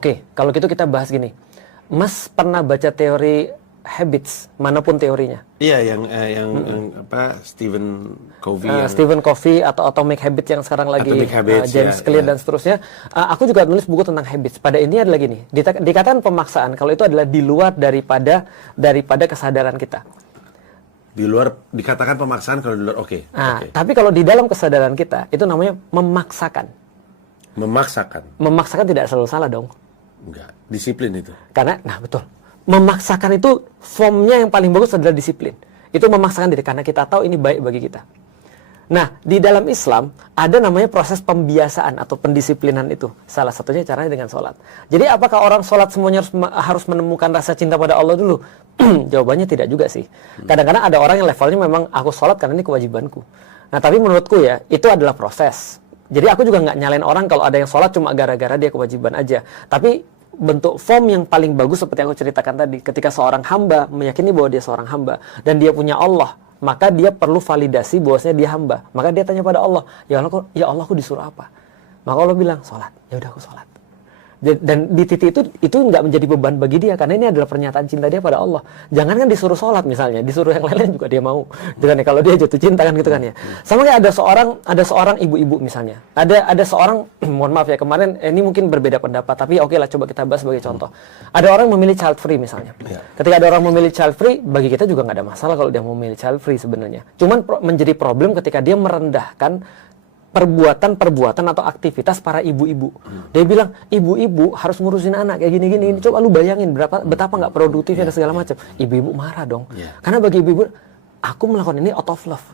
Oke, kalau gitu kita bahas gini. Mas pernah baca teori habits, manapun teorinya? Iya, yang apa Stephen Covey Stephen Covey atau Atomic Habits yang sekarang lagi Atomic Habits, James ya, Clear ya. dan seterusnya. Aku juga nulis buku tentang habits. Pada intinya adalah gini, dikatakan pemaksaan kalau itu adalah di luar daripada kesadaran kita. Di luar dikatakan pemaksaan, kalau di luar oke. Tapi kalau di dalam kesadaran kita itu namanya memaksakan. Memaksakan tidak selalu salah dong. Enggak, disiplin itu. Karena, nah betul, memaksakan itu formnya yang paling bagus adalah disiplin. Itu memaksakan diri karena kita tahu ini baik bagi kita. Nah, di dalam Islam ada namanya proses pembiasaan atau pendisiplinan itu. Salah satunya caranya dengan sholat. Jadi apakah orang sholat semuanya harus menemukan rasa cinta pada Allah dulu? Jawabannya tidak juga sih. Kadang-kadang ada orang yang levelnya memang aku sholat karena ini kewajibanku. Nah, tapi menurutku ya, itu adalah proses. Jadi aku juga nggak nyalain orang kalau ada yang sholat cuma gara-gara dia kewajiban aja. Tapi bentuk form yang paling bagus seperti yang aku ceritakan tadi. Ketika seorang hamba meyakini bahwa dia seorang hamba dan dia punya Allah, maka dia perlu validasi bahwasanya dia hamba. Maka dia tanya pada Allah, ya Allah aku disuruh apa? Maka Allah bilang, sholat. Ya udah aku sholat. Dan di titik itu nggak menjadi beban bagi dia karena ini adalah pernyataan cinta dia pada Allah. Jangan kan disuruh sholat misalnya, disuruh yang lain juga dia mau. Gitu kan ya, kalau dia jatuh cinta kan gitu kan ya. Sama kayak ada seorang ibu-ibu misalnya. Ada seorang mohon maaf ya kemarin ini mungkin berbeda pendapat tapi oke lah coba kita bahas sebagai contoh. Ada orang memilih child free misalnya. Ketika ada orang memilih child free, bagi kita juga nggak ada masalah kalau dia mau memilih child free sebenarnya. Cuman menjadi problem ketika dia merendahkan perbuatan atau aktivitas para ibu-ibu. Dia bilang, ibu-ibu harus ngurusin anak kayak gini-gini. Coba lu bayangin betapa nggak produktifnya dan segala macam. Ibu-ibu marah dong. Karena bagi ibu-ibu, aku melakukan ini out of love.